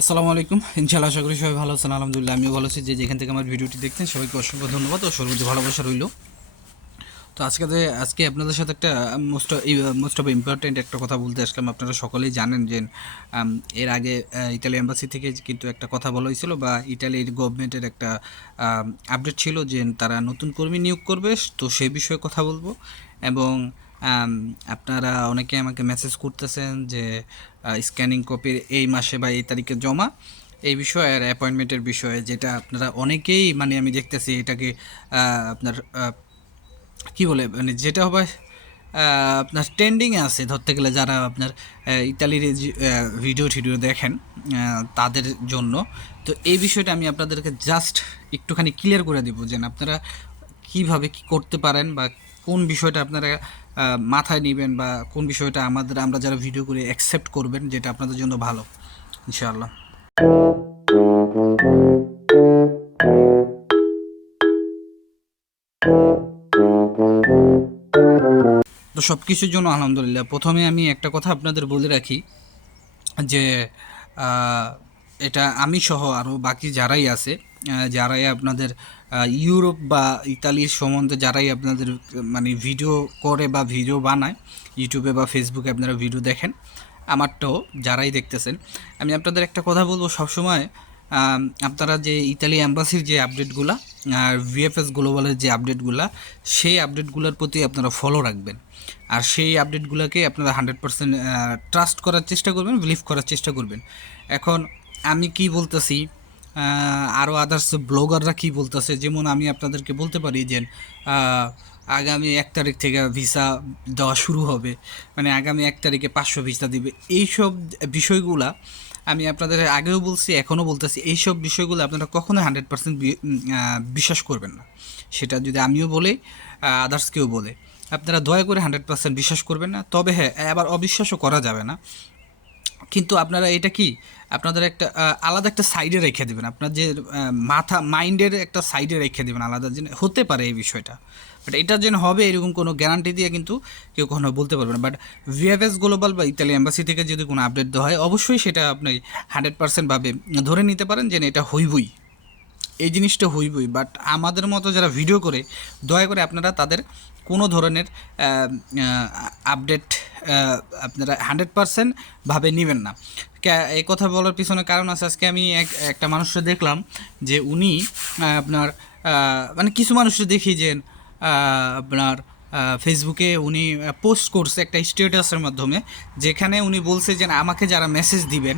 আসসালামু আলাইকুম। ইনশাআল্লাহ আশা করি সবাই ভালো আছেন, আলহামদুলিল্লাহ, আমিও ভালো আছি। যে যেখান থেকে আমার ভিডিওটি দেখতেন সবাইকে অসংখ্য ধন্যবাদ ও সর্বোচ্চ ভালোবাসা রইল। তো আজকে আজকে আপনাদের সাথে একটা মোস্ট মোস্ট অফ ইম্পর্টেন্ট একটা কথা বলতে আসলাম। আপনারা সকলেই জানেন যে এর আগে ইতালি এম্বাসি থেকে কিন্তু একটা কথা বলা হয়েছিল বা ইতালির গভর্নমেন্টের একটা আপডেট ছিল যে তারা নতুন কর্মী নিয়োগ করবে। তো সে বিষয়ে কথা বলব এবং আপনারা অনেকে আমাকে মেসেজ করতেছেন যে স্ক্যানিং কপির এই মাসে বা এই তারিখে জমা। এই বিষয়ে আর অ্যাপয়েন্টমেন্টের বিষয়ে যেটা আপনারা অনেকেই মানে আমি দেখতেছি এটাকে আপনার কি বলে মানে যেটা হবে আপনার ট্রেন্ডিংয়ে আছে। ধরতে গেলে যারা আপনার ইতালির ভিডিও টিডিও দেখেন তাদের জন্য। তো এই বিষয়টা আমি আপনাদেরকে জাস্ট একটুখানি ক্লিয়ার করে দিব যেন আপনারা কীভাবে কি করতে পারেন বা কোন বিষয়টা আপনারা মাথায় নেবেন বা কোন বিষয়টা আমাদের, আমরা যারা ভিডিও করে অ্যাকসেপ্ট করবেন, যেটা আপনাদের জন্য ভালো, ইনশাআল্লাহ। তো সব কিছুর জন্য আলহামদুলিল্লাহ, প্রথমে আমি একটা কথা আপনাদের বলে রাখি যে এটা আমি সহ আরও বাকি যারাই আছে যারাই আপনাদের ইউরোপ বা ইতালির সম্বন্ধে যারাই আপনাদের মানে ভিডিও করে বা ভিডিও বানায় ইউটিউবে বা ফেসবুকে আপনারা ভিডিও দেখেন, আমারটাও যারাই দেখতেছেন, আমি আপনাদের একটা কথা বলব সবসময় আপনারা যে ইতালি অ্যাম্বাসির যে আপডেটগুলো আর ভিএফএস গ্লোবালের যে আপডেটগুলো সেই আপডেটগুলোর প্রতি আপনারা ফলো রাখবেন। আর সেই আপডেটগুলোকে আপনারা হান্ড্রেড পার্সেন্ট ট্রাস্ট করার চেষ্টা করবেন বিলিভ করার চেষ্টা করবেন। এখন আমি কি বলতেছি আরও আদার্স ব্লগাররা কি বলতেছে? যেমন আমি আপনাদেরকে বলতে পারি যে আগামী এক তারিখ থেকে ভিসা দেওয়া শুরু হবে। মানে আগামী এক তারিখে পাঁচশো ভিসা দিবে। এইসব বিষয়গুলা আমি আপনাদের আগেও বলছি, এখনও বলতেছি। এইসব বিষয়গুলো আপনারা কখনোই হান্ড্রেড পার্সেন্ট বিশ্বাস করবেন না। সেটা যদি আমিও বলি আদার্স কেউ বলে। আপনারা দয়া করে হান্ড্রেড পার্সেন্ট বিশ্বাস করবেন না। তবে হ্যাঁ আবার অবিশ্বাসও করা যাবে না। কিন্তু আপনারা এটা কি? আপনাদের একটা আলাদা একটা সাইডে রেখে দেবেন। আপনার যে মাথা মাইন্ডের একটা সাইডে রেখে দেবেন, আলাদা যেন, হতে পারে এই বিষয়টা। বাট এটা যেন হবে, এরকম কোনো গ্যারান্টি দিয়ে কিন্তু কেউ কখনো বলতে পারবে না। বাট ভিএফএস গ্লোবাল বা ইতালি এম্বাসি থেকে যদি কোনো আপডেট দেওয়া হয়, অবশ্যই সেটা আপনি হান্ড্রেড পার্সেন্ট ভাবে ধরে নিতে পারেন যে এটা হইবই। এই জিনিসটা হইবই। বাট আমাদের মতো যারা ভিডিও করে, দয়া করে আপনারা তাদের কোনো ধরনের আপডেট আপনারা হান্ড্রেড পারসেন্ট ভাবে নেবেন না। এই কথা বলার পিছনে কারণ আছে, আজকে আমি এক, একটা মানুষকে দেখলাম যে উনি আপনার মানে কিছু মানুষকে দেখি যে আপনার ফেসবুকে উনি পোস্ট করছে একটা স্ট্যাটাসের মাধ্যমে, যেখানে উনি বলছে যে আমাকে যারা মেসেজ দিবেন,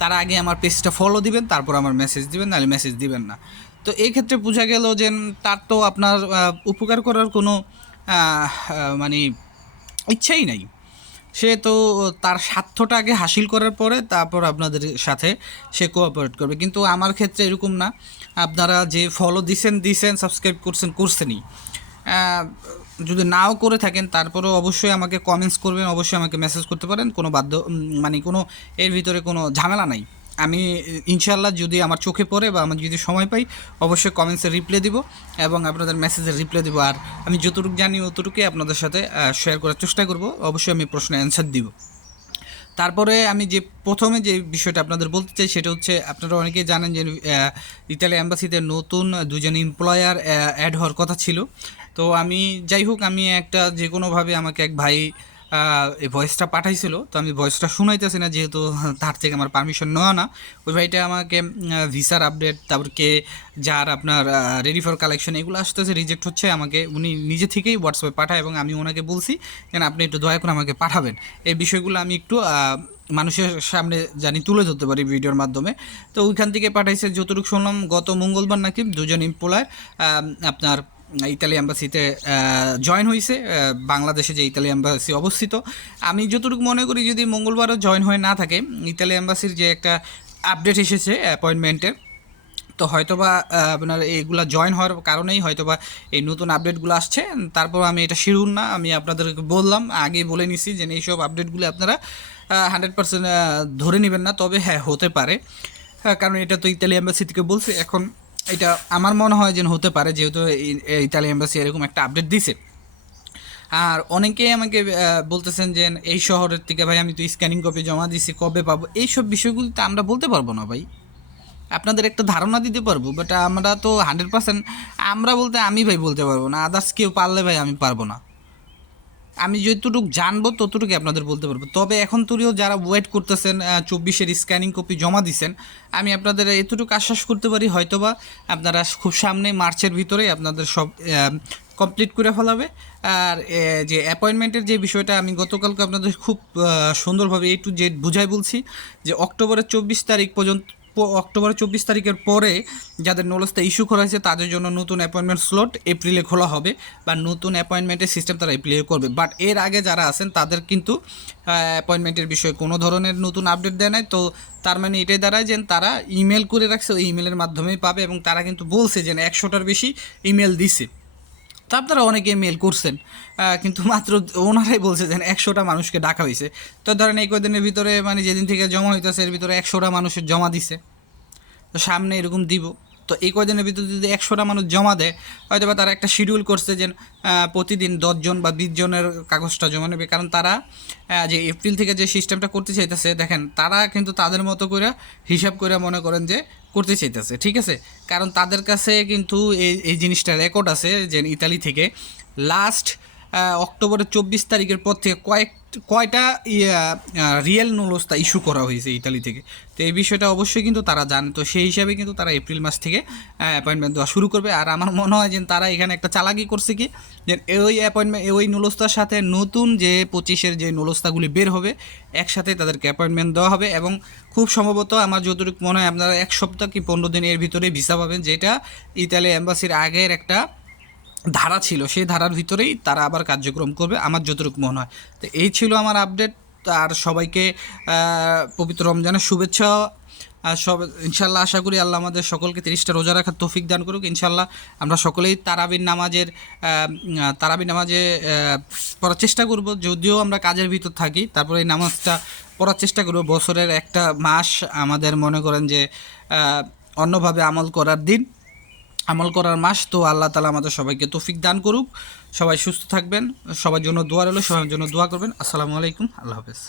তার আগে আমার পেজটা ফলো দিবেন, তারপর আমার মেসেজ দিবেন, নাহলে মেসেজ দিবেন না। তো এই ক্ষেত্রে বোঝা গেল যে, তার তো আপনার উপকার করার কোনো মানে ইচ্ছাই নাই। সে তো তার স্বার্থটা আগে হাসিল করার পরে তারপর আপনাদের সাথে সে কোঅপারেট করবে। কিন্তু আমার ক্ষেত্রে এরকম না। আপনারা যে ফলো দিছেন দিছেন সাবস্ক্রাইব করছেন, করছেনই। যদি নাও করে থাকেন, তারপরেও অবশ্যই আমাকে কমেন্টস করবেন, অবশ্যই আমাকে মেসেজ করতে পারেন। কোনো বাধ্য মানে কোনো এর ভিতরে কোনো ঝামেলা নাই। আমি ইনশাল্লাহ যদি আমার চোখে পড়ে বা আমার যদি সময় পাই, অবশ্যই কমেন্টসে রিপ্লাই দিব এবং আপনাদের মেসেজে রিপ্লাই দিব। আর আমি যতটুকু জানি, অতটুকুই আপনাদের সাথে শেয়ার করার চেষ্টা করব। অবশ্যই আমি প্রশ্নের অ্যান্সার দিব। তারপরে আমি যে প্রথমে যে বিষয়টা আপনাদের বলতে চাই, সেটা হচ্ছে, আপনারা অনেকেই জানেন যে ইতালি অ্যাম্বাসিতে নতুন দুজন এমপ্লয়ার অ্যাড হওয়ার কথা ছিল। তো আমি, যাই হোক, আমি একটা যে কোনোভাবে আমাকে এক ভাই এই ভয়েসটা পাঠাইছিল, তো আমি ভয়েসটা শুনাইতেছি না, যেহেতু তার থেকে আমার পারমিশন নেওয়া না। ওই ভাইটা আমাকে ভিসার আপডেট তারপর কে যার আপনার রেডি ফর কালেকশন এগুলো আসতেছে রিজেক্ট হচ্ছে, আমাকে উনি নিজে থেকেই হোয়াটসঅ্যাপে পাঠায় এবং আমি ওনাকে বলছি যেন আপনি একটু দয়া করে আমাকে পাঠাবেন? এই বিষয়গুলো আমি একটু মানুষের সামনে জানি তুলে ধরতে পারি ভিডিওর মাধ্যমে। তো ওইখান থেকে পাঠাইছে, যতটুকু শুনলাম, গত মঙ্গলবার নাকি দুজন এমপ্লয়ার আপনার ইতালি অ্যাম্বাসিতে জয়েন হয়েছে বাংলাদেশে যে ইতালি অ্যাম্বাসি অবস্থিত। আমি যতটুকু মনে করি যদি মঙ্গলবারও জয়েন হয়ে না থাকে, ইতালি অ্যাম্বাসির যে একটা আপডেট এসেছে অ্যাপয়েন্টমেন্টের তো হয়তোবা আপনার এইগুলা জয়েন হওয়ার কারণেই হয়তোবা এই নতুন আপডেটগুলো আসছে। তারপর আমি এটা শিরুন না, আমি আপনাদেরকে বললাম আগে বলে নিছি যে এইসব আপডেটগুলো আপনারা হান্ড্রেড পার্সেন্ট ধরে নেবেন না, তবে হ্যাঁ হতে পারে। কারণ এটা তো ইতালি এম্বাসি থেকে বলছে, এখন এটা আমার মনে হয় যেন হতে পারে, যেহেতু ইতালি এম্বাসি এরকম একটা আপডেট দিছে। আর অনেকেই আমাকে বলতেছেন যে এই শহরের থেকে, ভাই, আমি তো স্ক্যানিং কপি জমা দিছি, কবে পাবো? এইসব বিষয়গুলি তো আমরা বলতে পারব না, ভাই। আপনাদের একটা ধারণা দিতে পারব বাট আমরা তো হান্ড্রেড পার্সেন্ট আমরা বলতে, আমি, ভাই, বলতে পারব না। আদার্স কেউ পারলে, ভাই, আমি পারব না। আমি যতটুকু জানব ততটুকু আপনাদের বলতে পারব। তবে এখন তুরিও যারা ওয়েট করতেছেন চব্বিশের স্ক্যানিং কপি জমা দিছেন, আমি আপনাদের এতটুকু আশ্বাস করতে পারি, হয়তোবা আপনারা খুব সামনে মার্চের ভিতরেই আপনাদের সব কমপ্লিট করে ফেলাবে। আর যে অ্যাপয়েন্টমেন্টের যে বিষয়টা আমি গতকালকে আপনাদের খুব সুন্দরভাবে এই টু জেড বুঝাই বলছি, যে অক্টোবরের চব্বিশ তারিখ পর্যন্ত অক্টোবরের চব্বিশ তারিখের পরে যাদের নোলসটা ইস্যু করা হয়েছে, তাদের জন্য নতুন অ্যাপয়েন্টমেন্ট স্লট এপ্রিলে খোলা হবে বা নতুন অ্যাপয়েন্টমেন্টের সিস্টেম তারা এপ্রিলে করবে। বাট এর আগে যারা আছেন, তাদের কিন্তু অ্যাপয়েন্টমেন্টের বিষয়ে কোনো ধরনের নতুন আপডেট দেয় নাই। তো তার মানে এটাই দাঁড়ায় যে তারা ইমেল করে রাখছে, ওই ইমেলের মাধ্যমেই পাবে এবং তারা কিন্তু বলছে যে একশোটার বেশি ইমেল দিছে। তো আপনারা অনেকে মেল করছেন কিন্তু মাত্র ওনারাই বলছে যে একশোটা মানুষকে ডাকা হয়েছে। তো ধরেন এই কদিনের ভিতরে মানে যেদিন থেকে জমা হইতেছে, এর ভিতরে একশোটা মানুষের জমা দিছে। তো সামনে এরকম দিব। তো এই কয়দিনের ভিতরে যদি একশোটা মানুষ জমা দেয় হয়তো বা তারা একটা শিডিউল করছে যে প্রতিদিন দশজন বা বিশ জনের কাগজটা জমা নেবে। কারণ তারা যে এপ্রিল থেকে যে সিস্টেমটা করতে চাইতেছে, দেখেন, তারা কিন্তু তাদের মতো করে হিসাব করে মনে করেন যে করতে চাইতেছে, ঠিক আছে? কারণ তাদের কাছে কিন্তু এই এই জিনিসটা রেকর্ড আছে যে ইতালি থেকে লাস্ট অক্টোবরের চব্বিশ তারিখের পর থেকে কয়েক, কয়টা রিয়েল নোলসটা ইস্যু করা হয়েছে ইতালি থেকে। তো এই বিষয়টা অবশ্যই কিন্তু তারা জানে। তো সেই হিসাবে কিন্তু তারা এপ্রিল মাস থেকে অ্যাপয়েন্টমেন্ট দেওয়া শুরু করবে। আর আমার মনে হয় যে তারা এখানে একটা চালাকি করছে কি? যে ওই অ্যাপয়েন্টমেন্ট ওই নোলস্তার সাথে নতুন যে পঁচিশের যে নোলস্তাগুলি বের হবে, একসাথে তাদেরকে অ্যাপয়েন্টমেন্ট দেওয়া হবে। এবং খুব সম্ভবত আমার যতটুকু মনে হয় আপনারা এক সপ্তাহ কি পনেরো দিন এর ভিতরে ভিসা পাবেন, যেটা ইতালি অ্যাম্বাসির আগের একটা ধারা ছিল, সেই ধারার ভিতরেই তারা আবার কার্যক্রম করবে, আমার যতটুকু মনে হয়। তো এই ছিল আমার আপডেট আর সবাইকে পবিত্র রমজানের শুভেচ্ছা সব ইনশাল্লাহ আশা করি আল্লাহ আমাদের সকলকে তিরিশটা রোজা রাখার তৌফিক দান করুক ইনশাল্লাহ আমরা সকলেই তারাবির নামাজের তারাবির নামাজে পড়ার চেষ্টা করব, যদিও আমরা কাজের ভিতর থাকি, তারপরে এই নামাজটা পড়ার চেষ্টা করব, বছরের একটা মাস আমাদের মনে করেন যে অন্যভাবে আমল করার দিন। আমল করার মাস, তো আল্লাহ তালা আমাদের সবাইকে তৌফিক দান করুক। সবাই সুস্থ থাকবেন, সবার জন্য দোয়া রইল, সবার জন্য দোয়া করবেন। আসসালামু আলাইকুম, আল্লাহ হাফেজ।